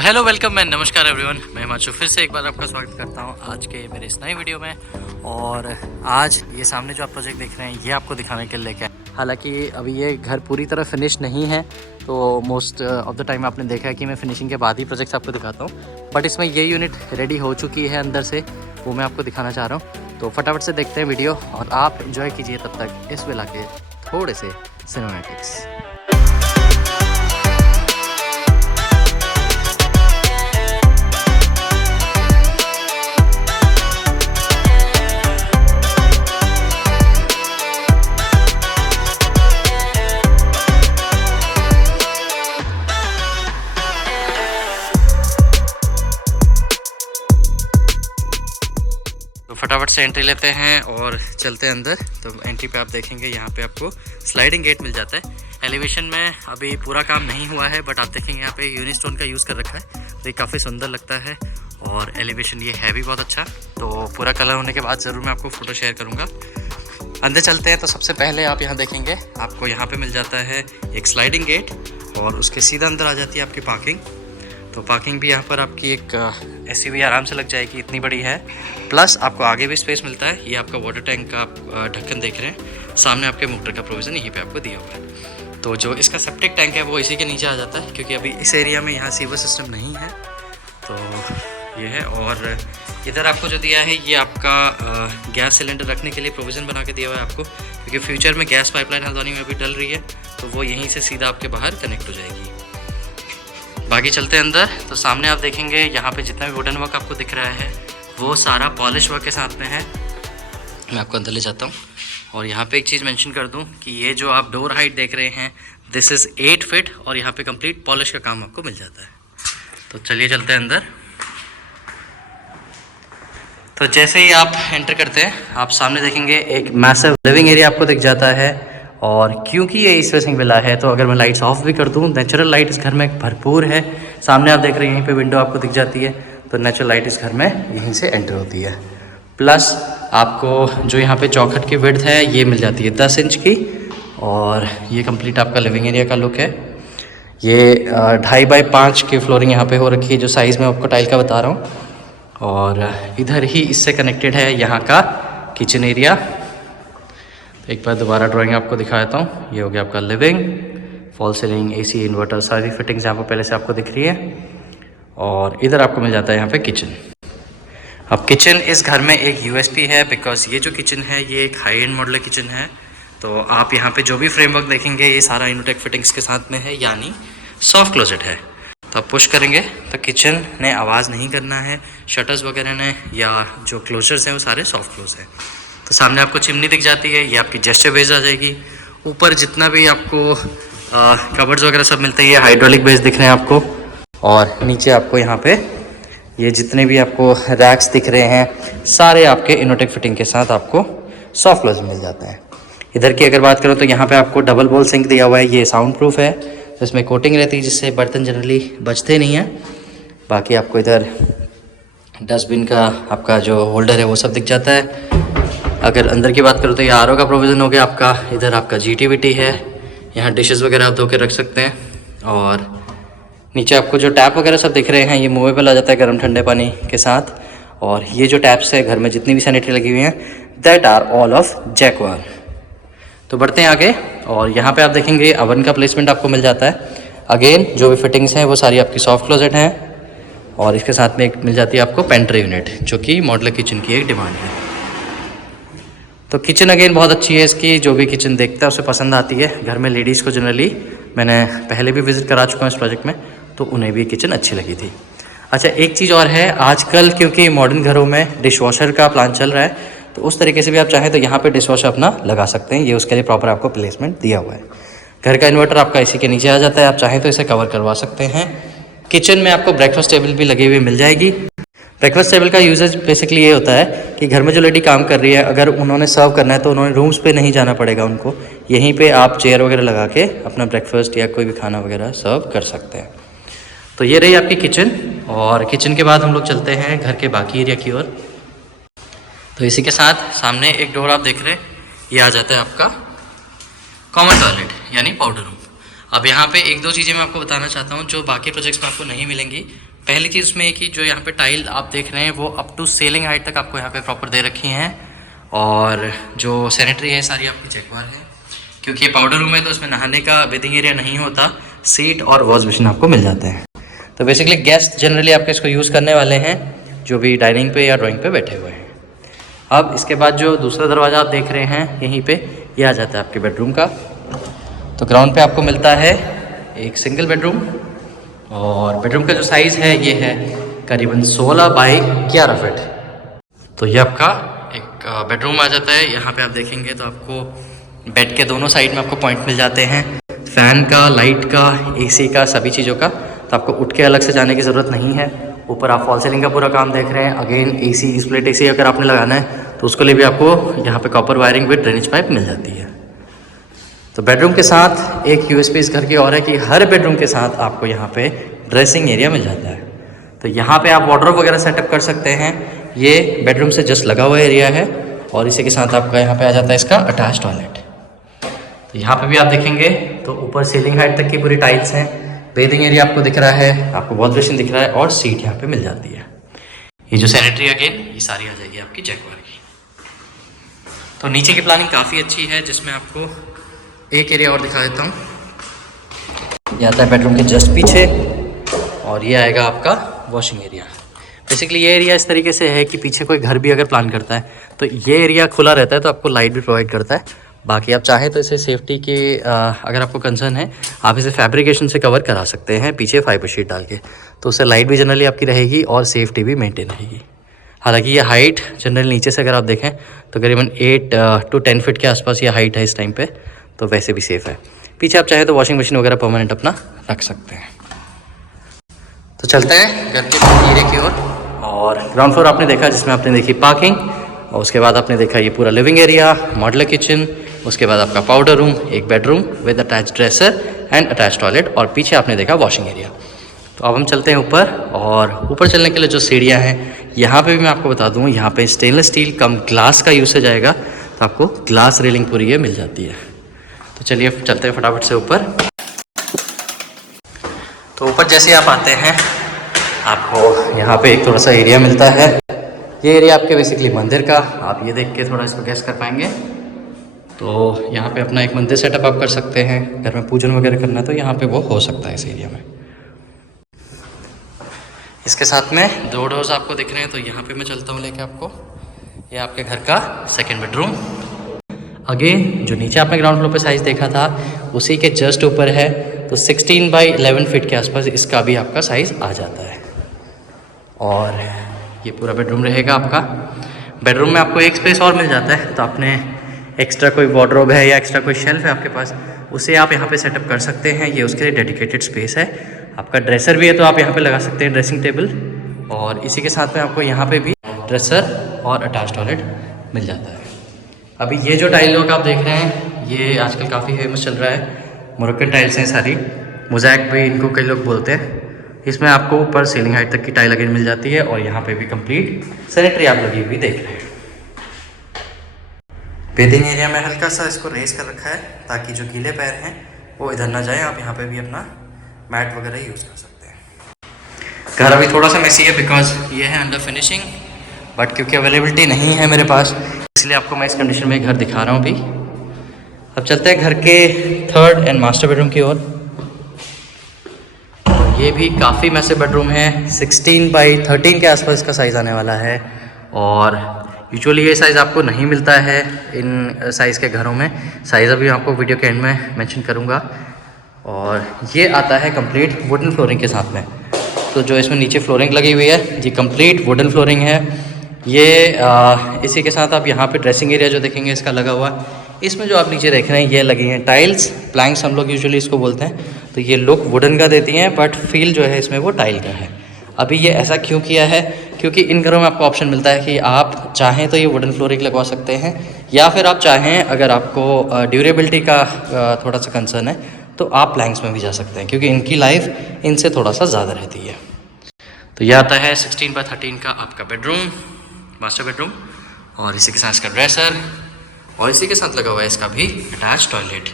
Hello welcome मैं नमस्कार everyone, मैं हिमांशु फिर से एक बार आपका स्वागत करता हूं आज के मेरे इस नए वीडियो में। और आज ये सामने जो आप प्रोजेक्ट देख रहे हैं ये आपको दिखाने के लिए लेके आए। हालांकि अभी ये घर पूरी तरह फिनिश नहीं है, तो मोस्ट ऑफ द टाइम आपने देखा है कि मैं फिनिशिंग के बाद ही प्रोजेक्ट्स आपको दिखाता हूँ। बट इसमें ये यूनिट रेडी हो चुकी है अंदर से, वो मैं आपको दिखाना चाह रहा हूँ। तो फटाफट से देखते हैं वीडियो और आप इन्जॉय कीजिए तब तक इस वेला के थोड़े से सिनेमैटिक्स। तो फटाफट से एंट्री लेते हैं और चलते हैं अंदर। तो एंट्री पे आप देखेंगे यहाँ पे आपको स्लाइडिंग गेट मिल जाता है। एलिवेशन में अभी पूरा काम नहीं हुआ है, बट आप देखेंगे यहाँ पे यूनिस्टोन का यूज़ कर रखा है, तो ये काफ़ी सुंदर लगता है। और एलिवेशन ये है भी बहुत अच्छा। तो पूरा कलर होने के बाद ज़रूर मैं आपको फ़ोटो शेयर करूँगा। अंदर चलते हैं। तो सबसे पहले आप यहाँ देखेंगे, आपको यहाँ पर मिल जाता है एक स्लाइडिंग गेट और उसके सीधा अंदर आ जाती है आपकी पार्किंग। तो पार्किंग भी यहाँ पर आपकी एक एसयूवी आराम से लग जाएगी, इतनी बड़ी है। प्लस आपको आगे भी स्पेस मिलता है। ये आपका वाटर टैंक का आप ढक्कन देख रहे हैं, सामने आपके मोटर का प्रोविज़न यहीं पे आपको दिया हुआ है। तो जो इसका सेप्टिक टैंक है वो इसी के नीचे आ जाता है, क्योंकि अभी इस एरिया में यहाँ सीवर सिस्टम नहीं है। तो ये है। और इधर आपको जो दिया है ये आपका गैस सिलेंडर रखने के लिए प्रोविज़न बना के दिया हुआ है आपको, क्योंकि फ्यूचर में गैस पाइपलाइन हल्द्वानी में अभी डल रही है, तो वो यहीं से सीधा आपके बाहर कनेक्ट हो जाएगी। बाकी चलते हैं अंदर। तो सामने आप देखेंगे यहाँ पे जितना भी वुडन वर्क आपको दिख रहा है वो सारा पॉलिश वर्क के साथ में है। मैं आपको अंदर ले जाता हूँ। और यहाँ पे एक चीज़ मेंशन कर दूँ कि ये जो आप डोर हाइट देख रहे हैं दिस इज़ 8 फीट, और यहाँ पे कंप्लीट पॉलिश का काम आपको मिल जाता है। तो चलिए चलते हैं अंदर। तो जैसे ही आप एंटर करते हैं आप सामने देखेंगे एक मैसिव लिविंग एरिया आपको दिख जाता है। और क्योंकि ये ईस्ट फेसिंग विला है तो अगर मैं लाइट्स ऑफ भी कर दूँ, नेचुरल लाइट इस घर में भरपूर है। सामने आप देख रहे हैं यहीं पे विंडो आपको दिख जाती है, तो नेचुरल लाइट इस घर में यहीं से एंटर होती है। प्लस आपको जो यहाँ पे चौखट की विड्थ है ये मिल जाती है 10 इंच की। और ये कंप्लीट आपका लिविंग एरिया का लुक है। ये 2.5 बाई 5 की फ्लोरिंग यहाँ पे हो रखी है, जो साइज़ मैं आपको टाइल का बता रहा हूँ। और इधर ही इससे कनेक्टेड है यहाँ का किचन एरिया। एक बार दोबारा ड्राइंग आपको दिखा देता हूँ। ये हो गया आपका living, fall ceiling, AC, inverter, सारी फिटिंग्स यहाँ पर पहले से आपको दिख रही है। और इधर आपको मिल जाता है यहाँ पे किचन। अब किचन इस घर में एक यूएसपी है, बिकॉज ये जो किचन है ये एक हाई एंड मॉडल किचन है। तो आप यहाँ पे जो भी फ्रेमवर्क देखेंगे ये सारा इनोटेक फिटिंग्स के साथ में है, यानी सॉफ्ट क्लोजेट है। तो आप पुश करेंगे तो किचन ने आवाज़ नहीं करना है, शटर्स वगैरह ने या जो क्लोजर्स हैं वो सारे सॉफ्ट क्लोज हैं। तो सामने आपको चिमनी दिख जाती है, ये आपकी जेस्चर बेस आ जाएगी। ऊपर जितना भी आपको कवर्ड्स वगैरह सब मिलते हैं ये हाइड्रोलिक बेस दिख रहे हैं आपको। और नीचे आपको यहाँ पे ये जितने भी आपको रैक्स दिख रहे हैं सारे आपके इनोटेक फिटिंग के साथ आपको सॉफ्ट क्लोज मिल जाते हैं। इधर की अगर बात करो तो यहाँ पे आपको डबल बोल सिंक दिया हुआ है, ये साउंड प्रूफ है, तो इसमें कोटिंग रहती है जिससे बर्तन जनरली बचते नहीं हैं। बाकी आपको इधर डस्टबिन का आपका जो होल्डर है वो सब दिख जाता है। अगर अंदर की बात करो तो ये आरओ का प्रोविज़न हो गया आपका। इधर आपका जीटीवीटी है, यहाँ डिशेस वगैरह आप धो के रख सकते हैं। और नीचे आपको जो टैप वगैरह सब दिख रहे हैं ये मूवेबल आ जाता है गर्म ठंडे पानी के साथ। और ये जो टैप्स है घर में जितनी भी सैनिटरी लगी हुई हैं that are all of Jaquar. तो बढ़ते हैं आगे। और यहाँ पे आप देखेंगे अवन का प्लेसमेंट आपको मिल जाता है। अगेन जो भी फिटिंग्स हैं वो सारी आपकी सॉफ्ट क्लोजेट हैं। और इसके साथ में एक मिल जाती है आपको पेंट्री यूनिट, जो कि मॉडलर किचन की एक डिमांड है। तो किचन अगेन बहुत अच्छी है इसकी, जो भी किचन देखता है उसे पसंद आती है। घर में लेडीज़ को जनरली, मैंने पहले भी विज़िट करा चुका हूँ इस प्रोजेक्ट में, तो उन्हें भी किचन अच्छी लगी थी। अच्छा, एक चीज़ और है, आजकल क्योंकि मॉडर्न घरों में डिश वॉशर का प्लान चल रहा है, तो उस तरीके से भी आप चाहें तो यहाँ पे डिश वॉशर अपना लगा सकते हैं। ये उसके लिए प्रॉपर आपको प्लेसमेंट दिया हुआ है। घर का इन्वर्टर आपका इसी के नीचे आ जाता है, आप चाहें तो इसे कवर करवा सकते हैं। किचन में आपको ब्रेकफास्ट टेबल भी लगी हुई मिल जाएगी। ब्रेकफास्ट टेबल का यूजेज बेसिकली ये होता है कि घर में जो लेडी काम कर रही है अगर उन्होंने सर्व करना है तो उन्होंने रूम्स पे नहीं जाना पड़ेगा उनको, यहीं पे आप चेयर वगैरह लगा के अपना ब्रेकफास्ट या कोई भी खाना वगैरह सर्व कर सकते हैं। तो ये रही आपकी किचन। और किचन के बाद हम लोग चलते हैं घर के बाकी एरिया की ओर। तो इसी के साथ सामने एक डोर आप देख रहे हैं, ये आ जाता है आपका कॉमन टॉयलेट यानी पाउडर रूम। अब यहाँ पे एक दो चीज़ें मैं आपको बताना चाहता हूँ जो बाकी प्रोजेक्ट्स में आपको नहीं मिलेंगी, पहली चीज़ में कि जो यहाँ पे टाइल आप देख रहे हैं वो अप टू सीलिंग हाइट तक आपको यहाँ पे प्रॉपर दे रखी हैं, और जो सैनिटरी है सारी आपकी जैगवार है, क्योंकि ये पाउडर रूम है तो इसमें नहाने का बेथिंग एरिया नहीं होता, सीट और वॉश बेसिन आपको मिल जाते हैं। तो बेसिकली गेस्ट जनरली आपके इसको यूज़ करने वाले हैं जो भी डाइनिंग पे या ड्राइंग पे बैठे हुए हैं। अब इसके बाद जो दूसरा दरवाज़ा आप देख रहे हैं यहीं पे, ये आ जाता है आपके बेडरूम का। तो ग्राउंड पे आपको मिलता है एक सिंगल बेडरूम, और बेडरूम का जो साइज़ है ये है करीबन 16 बाई 11 फीट। तो ये आपका एक बेडरूम आ जाता है। यहाँ पे आप देखेंगे तो आपको बेड के दोनों साइड में आपको पॉइंट मिल जाते हैं, फ़ैन का, लाइट का, एसी का, सभी चीज़ों का। तो आपको उठ के अलग से जाने की ज़रूरत नहीं है। ऊपर आप फॉल सीलिंग का पूरा काम देख रहे हैं। अगेन एसी, स्प्लिट एसी अगर आपने लगाना है तो उसके लिए भी आपको यहाँ पे copper wiring with drainage pipe मिल जाती है। तो बेडरूम के साथ एक यूएसपी इस घर की और है कि हर बेडरूम के साथ आपको यहाँ पे ड्रेसिंग एरिया मिल जाता है। तो यहाँ पे आप वार्डरोब वगैरह सेटअप कर सकते हैं। ये बेडरूम से जस्ट लगा हुआ एरिया है, और इसी के साथ आपका यहाँ पे आ जाता है इसका अटैच टॉयलेट। तो यहाँ पे भी आप देखेंगे तो ऊपर सीलिंग हाइट तक की पूरी टाइल्स हैं, बेदिंग एरिया आपको दिख रहा है, आपको वॉश बेसिन दिख रहा है, और सीट यहाँ पे मिल जाती है। ये जो सैनिटरी अगेन ये सारी आ जाएगी आपकी जैगवार की। तो नीचे की प्लानिंग काफ़ी अच्छी है, जिसमें आपको एक एरिया और दिखा देता हूँ। ये आता है बेडरूम के जस्ट पीछे, और ये आएगा आपका वॉशिंग एरिया। बेसिकली ये एरिया इस तरीके से है कि पीछे कोई घर भी अगर प्लान करता है तो ये एरिया खुला रहता है, तो आपको लाइट भी प्रोवाइड करता है। बाकी आप चाहें तो इसे सेफ्टी के अगर आपको कंसर्न है आप इसे फैब्रिकेशन से कवर करा सकते हैं पीछे फाइबर शीट डाल के, तो उससे लाइट भी जनरली आपकी रहेगी और सेफ्टी भी मेंटेन रहेगी। हालांकि ये हाइट जनरली नीचे से अगर आप देखें तो करीबन 8 to 10 फीट के आसपास ये हाइट है इस टाइम पे, तो वैसे भी सेफ़ है। पीछे आप चाहें तो वॉशिंग मशीन वगैरह परमानेंट अपना रख सकते हैं। तो चलते हैं घर के एरिया की ओर। और ग्राउंड फ्लोर आपने देखा, जिसमें आपने देखी पार्किंग, और उसके बाद आपने देखा ये पूरा लिविंग एरिया, मॉडलर किचन, उसके बाद आपका पाउडर रूम, एक bedroom with attach dresser and attach toilet, और पीछे आपने देखा वॉशिंग एरिया। तो अब हम चलते हैं ऊपर, और ऊपर चलने के लिए जो सीढ़ियाँ हैं यहाँ पे भी मैं आपको बता दूँ, यहाँ पे स्टेनलेस स्टील कम ग्लास का यूसेज आएगा, तो आपको ग्लास रेलिंग पूरी ये मिल जाती है। तो चलिए चलते हैं फटाफट से ऊपर। तो ऊपर जैसे आप आते हैं आपको यहाँ पे एक थोड़ा सा एरिया मिलता है। ये एरिया आपके बेसिकली मंदिर का, आप ये देख के थोड़ा इसको गैस कर पाएंगे। तो यहाँ पे अपना एक मंदिर सेटअप आप कर सकते हैं, घर में पूजन वगैरह करना है तो यहाँ पे वो हो सकता है इस एरिया में। इसके साथ में 2 डोर्स आपको दिख रहे हैं, तो यहाँ पे मैं चलता हूँ लेके आपको। ये आपके घर का सेकेंड बेडरूम। अगेन जो नीचे आपने ग्राउंड फ्लोर पे साइज़ देखा था उसी के जस्ट ऊपर है, तो 16 बाई 11 फीट के आसपास इसका भी आपका साइज़ आ जाता है। और ये पूरा बेडरूम रहेगा आपका। बेडरूम में आपको एक स्पेस और मिल जाता है, तो आपने एक्स्ट्रा कोई वार्डरोब है या एक्स्ट्रा कोई शेल्फ है आपके पास, उसे आप यहाँ पे सेटअप कर सकते हैं। ये उसके लिए डेडिकेटेड स्पेस है। आपका ड्रेसर भी है तो आप यहाँ पे लगा सकते हैं ड्रेसिंग टेबल, और इसी के साथ में आपको यहाँ पे भी ड्रेसर और अटैच टॉयलेट मिल जाता है। अभी ये जो टाइल वर्क आप देख रहे हैं ये आजकल काफ़ी फेमस चल रहा है। मोरक्कन टाइल्स हैं सारी, मोज़ैक भी इनको कई लोग बोलते हैं। इसमें आपको ऊपर सीलिंग हाइट तक की टाइल अगेन मिल जाती है, और यहाँ पे भी कंप्लीट सैनिटरी आप लगी हुई देख रहे हैं। बेदिंग एरिया में हल्का सा इसको रेस कर रखा है ताकि जो गीले पैर हैं वो इधर ना जाए। आप यहाँ पे भी अपना मैट वगैरह यूज़ कर सकते हैं। घर अभी थोड़ा सा मेसी है बिकॉज ये है अंडर फिनिशिंग, बट क्योंकि अवेलेबिलिटी नहीं है मेरे पास इसलिए आपको मैं इस कंडीशन में घर दिखा रहा हूँ अभी। अब चलते हैं घर के थर्ड एंड मास्टर बेडरूम की ओर। ये भी काफ़ी मैसिव बेडरूम है, 16 बाई 13 के आसपास इसका साइज़ आने वाला है, और यूजुअली ये साइज़ आपको नहीं मिलता है इन साइज़ के घरों में। साइज़ अभी आपको वीडियो के एंड में मेंशन करूँगा। और ये आता है कंप्लीट वुडन फ्लोरिंग के साथ में। तो जो इसमें नीचे फ्लोरिंग लगी हुई है ये कंप्लीट वुडन फ्लोरिंग है। ये इसी के साथ आप यहाँ पे ड्रेसिंग एरिया जो देखेंगे इसका लगा हुआ, इसमें जो आप नीचे देख रहे हैं ये लगी हैं टाइल्स, प्लैंक्स हम लोग यूजुअली इसको बोलते हैं। तो ये लुक वुडन का देती हैं, बट फील जो है इसमें वो टाइल का है। अभी ये ऐसा क्यों किया है, क्योंकि इन घरों में आपको ऑप्शन मिलता है कि आप चाहें तो ये वुडन फ्लोरिंग लगवा सकते हैं, या फिर आप चाहें अगर आपको ड्यूरेबिलिटी का थोड़ा सा कंसर्न है तो आप प्लैंक्स में भी जा सकते हैं, क्योंकि इनकी लाइफ इनसे थोड़ा सा ज़्यादा रहती है। तो ये आता है 16 बाई 13 का आपका बेडरूम, मास्टर बेडरूम, और इसी के साथ इसका ड्रेसर, और इसी के साथ लगा हुआ है इसका भी अटैच टॉयलेट।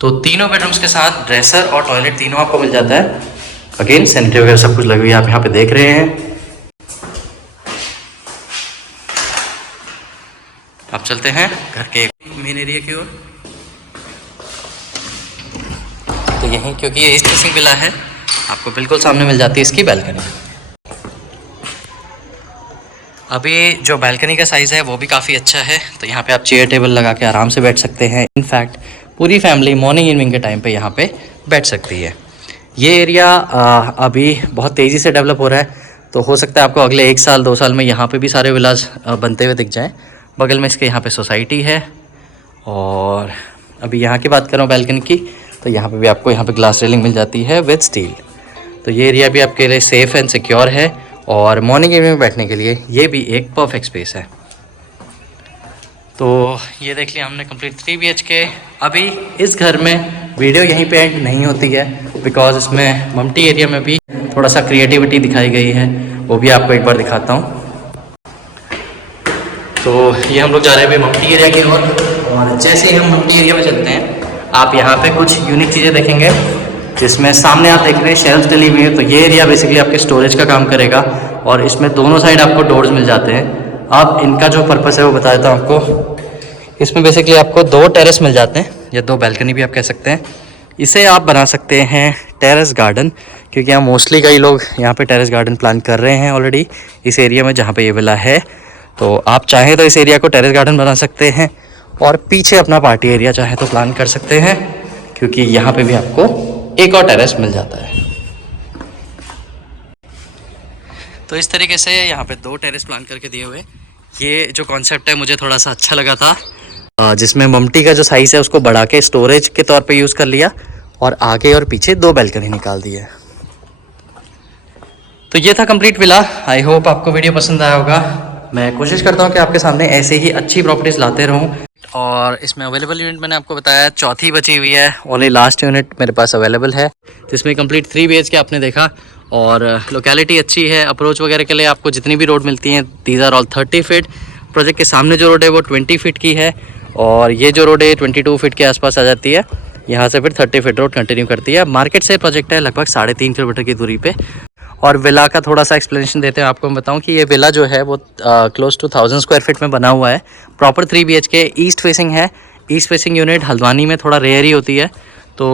तो तीनों बेडरूम्स के साथ ड्रेसर और टॉयलेट तीनों आपको मिल जाता है। अगेन सैनिटरी वगैरह सब कुछ लगी हुई है, आप यहाँ पे देख रहे हैं। आप चलते हैं घर के मेन एरिया की ओर। तो यहीं क्योंकि ये ईस्ट फेसिंग विला है, आपको बिल्कुल सामने मिल जाती है इसकी बैल्कनी। अभी जो बैल्कनी का साइज़ है वो भी काफ़ी अच्छा है, तो यहाँ पे आप चेयर टेबल लगा के आराम से बैठ सकते हैं। इनफैक्ट पूरी फैमिली मॉर्निंग इवनिंग के टाइम पे यहाँ पे बैठ सकती है। ये एरिया अभी बहुत तेज़ी से डेवलप हो रहा है, तो हो सकता है आपको अगले 1 साल 2 साल में यहाँ पे भी सारे विलास बनते हुए दिख जाएँ। बगल में इसके यहाँ पे सोसाइटी है। और अभी यहाँ की बात करूँ बैल्कनी की, तो यहाँ पे भी आपको यहाँ पे ग्लास रेलिंग मिल जाती है विद स्टील। तो ये एरिया भी आपके लिए सेफ़ एंड सिक्योर है और मॉर्निंग एरिया में बैठने के लिए ये भी एक परफेक्ट स्पेस है। तो ये देख लिया हमने कंप्लीट 3 BHK। अभी इस घर में वीडियो यहीं पे एंड नहीं होती है, बिकॉज इसमें मम्टी एरिया में भी थोड़ा सा क्रिएटिविटी दिखाई गई है, वो भी आपको एक बार दिखाता हूँ। तो ये हम लोग जा रहे हैं अभी मम्टी एरिया की ओर, और जैसे ही हम मम्टी एरिया में चलते हैं आप यहाँ पे कुछ यूनिक चीज़ें देखेंगे, जिसमें सामने आप देख रहे हैं शेल्फ डली हुई है। तो ये एरिया बेसिकली आपके स्टोरेज का काम करेगा, और इसमें दोनों साइड आपको डोर्स मिल जाते हैं। अब इनका जो पर्पस है वो बता देता हूँ आपको। इसमें बेसिकली आपको 2 टेरेस मिल जाते हैं, या 2 बैल्कनी भी आप कह सकते हैं। इसे आप बना सकते हैं टेरेस गार्डन, क्योंकि यहाँ मोस्टली कई लोग यहाँ पे टेरेस गार्डन प्लान कर रहे हैं ऑलरेडी इस एरिया में जहाँ पे ये विला है। तो आप चाहें तो इस एरिया को टेरेस गार्डन बना सकते हैं, और पीछे अपना पार्टी एरिया चाहे तो प्लान कर सकते हैं, क्योंकि यहाँ पे भी आपको एक और टेरेस मिल जाता है। तो इस तरीके से यहाँ पे 2 टेरेस प्लान करके दिए हुए। ये जो कॉन्सेप्ट है मुझे थोड़ा सा अच्छा लगा था, जिसमें मम्टी का जो साइज़ है उसको बढ़ा के स्टोरेज के तौर पे यूज़ कर लिया, और आगे और पीछे 2 बैल्कनी निकाल दी है। तो ये था कंप्लीट विला। आई होप आपको वीडियो पसंद आया होगा। मैं कोशिश करता हूँ कि आपके सामने ऐसे ही अच्छी प्रॉपर्टीज़ लाते रहूँ। और इसमें अवेलेबल यूनिट मैंने आपको बताया 4थी बची हुई है, ओनली लास्ट यूनिट मेरे पास अवेलेबल है, जिसमें कंप्लीट 3 BHK आपने देखा। और लोकेलिटी अच्छी है, अप्रोच वगैरह के लिए आपको जितनी भी रोड मिलती हैं these are all 30 feet. Project के सामने जो रोड है वो 20 फीट की है, और ये जो रोड है 22 फीट के आसपास आ जाती है। यहाँ से फिर 30 फीट रोड कंटिन्यू करती है। मार्केट से प्रोजेक्ट है लगभग 3.5 किलोमीटर की दूरी पे। और विला का थोड़ा सा एक्सप्लेनेशन देते हैं आपको। मैं बताऊं कि ये विला जो है वो क्लोज टू 1000 स्क्वायर फीट में बना हुआ है। प्रॉपर 3 BHK ईस्ट फेसिंग है। ईस्ट फेसिंग यूनिट हल्द्वानी में थोड़ा रेयर ही होती है। तो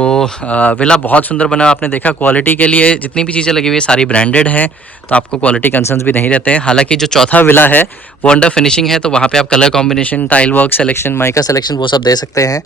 विला बहुत सुंदर बना, आपने देखा। क्वालिटी के लिए जितनी भी चीज़ें लगी हुई है सारी ब्रांडेड हैं, तो आपको क्वालिटी कंसर्न्स भी नहीं रहते हैं। हालांकि जो चौथा विला है वो अंडर फिनिशिंग है, तो वहाँ पे आप colour combination, tile work selection, mica selection वो सब दे सकते हैं।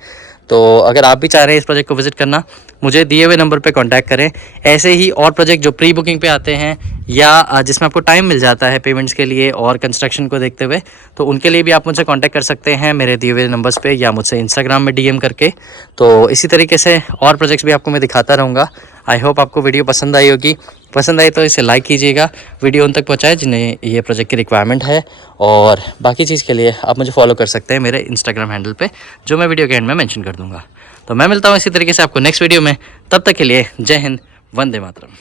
तो अगर आप भी चाह रहे हैं इस प्रोजेक्ट को विजिट करना, मुझे दिए हुए नंबर पे कांटेक्ट करें। ऐसे ही और प्रोजेक्ट जो प्री बुकिंग पे आते हैं, या जिसमें आपको टाइम मिल जाता है पेमेंट्स के लिए और कंस्ट्रक्शन को देखते हुए, तो उनके लिए भी आप मुझसे कांटेक्ट कर सकते हैं मेरे दिए हुए नंबर्स पे, या मुझसे इंस्टाग्राम में DM करके। तो इसी तरीके से और प्रोजेक्ट्स भी आपको मैं दिखाता रहूँगा। आई होप आपको वीडियो पसंद आई होगी। पसंद आई तो इसे लाइक कीजिएगा, वीडियो उन तक पहुँचाए जिन्हें ये प्रोजेक्ट की रिक्वायरमेंट है। और बाकी चीज़ के लिए आप मुझे फॉलो कर सकते हैं मेरे इंस्टाग्राम हैंडल पे, जो मैं वीडियो के एंड में मेंशन कर दूंगा। तो मैं मिलता हूँ इसी तरीके से आपको नेक्स्ट वीडियो में। तब तक के लिए जय हिंद, वंदे मातरम।